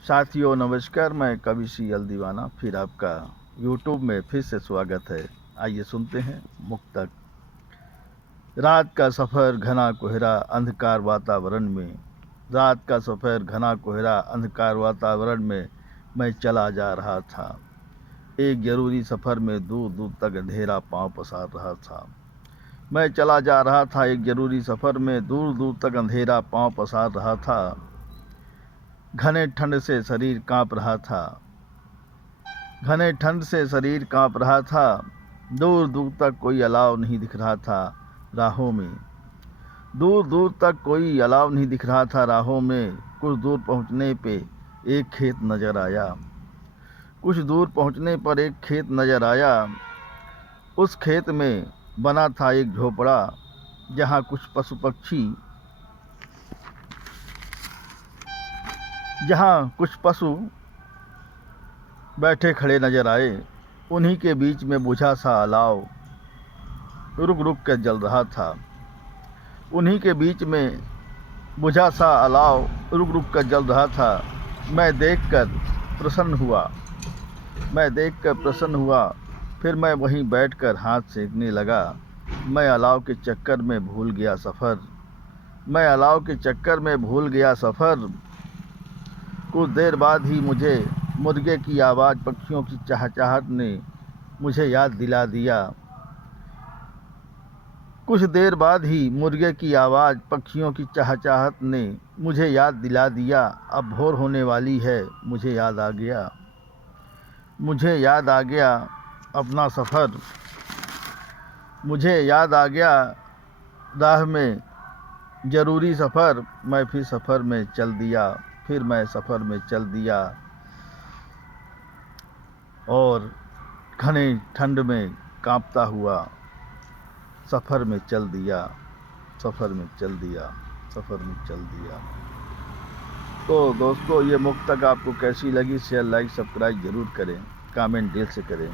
साथियों नमस्कार, मैं कवि सीएल दीवाना फिर आपका यूट्यूब में फिर से स्वागत है। आइए सुनते हैं मुक्तक। रात का सफ़र घना कोहरा अंधकार वातावरण में, रात का सफ़र घना कोहरा अंधकार वातावरण में मैं चला जा रहा था। एक ज़रूरी सफ़र में दूर दूर तक अंधेरा पाँव पसार रहा था। मैं चला जा रहा था एक ज़रूरी सफ़र में, दूर दूर तक अंधेरा पाँव पसार रहा था। घने ठंड से शरीर कांप रहा था, घने ठंड से शरीर कांप रहा था। दूर दूर तक कोई अलाव नहीं दिख रहा था राहों में, दूर दूर तक कोई अलाव नहीं दिख रहा था राहों में। कुछ दूर पहुंचने पे एक खेत नज़र आया, कुछ दूर पहुंचने पर एक खेत नज़र आया। उस खेत में बना था एक झोपड़ा, जहां कुछ पशु पक्षी बैठे खड़े नजर आए। उन्हीं के बीच में बुझा सा अलाव रुक रुक कर जल रहा था, उन्हीं के बीच में बुझा सा अलाव रुक रुक कर जल रहा था। मैं देखकर प्रसन्न हुआ, फिर मैं वहीं बैठकर हाथ सेकने लगा। मैं अलाव के चक्कर में भूल गया सफ़र, कुछ देर बाद ही मुझे मुर्गे की आवाज़, पक्षियों की चहचहाट ने मुझे याद दिला दिया। कुछ देर बाद ही मुर्गे की आवाज़, पक्षियों की चहचहाट ने मुझे याद दिला दिया। अब भोर होने वाली है, मुझे याद आ गया अपना सफ़र, मुझे याद आ गया राह में ज़रूरी सफ़र। मैं फिर सफ़र में चल दिया और घने ठंड में कांपता हुआ सफ़र में चल दिया। तो दोस्तों, ये मुक्तक आपको कैसी लगी? शेयर, लाइक, सब्सक्राइब ज़रूर करें, कमेंट दिल से करें।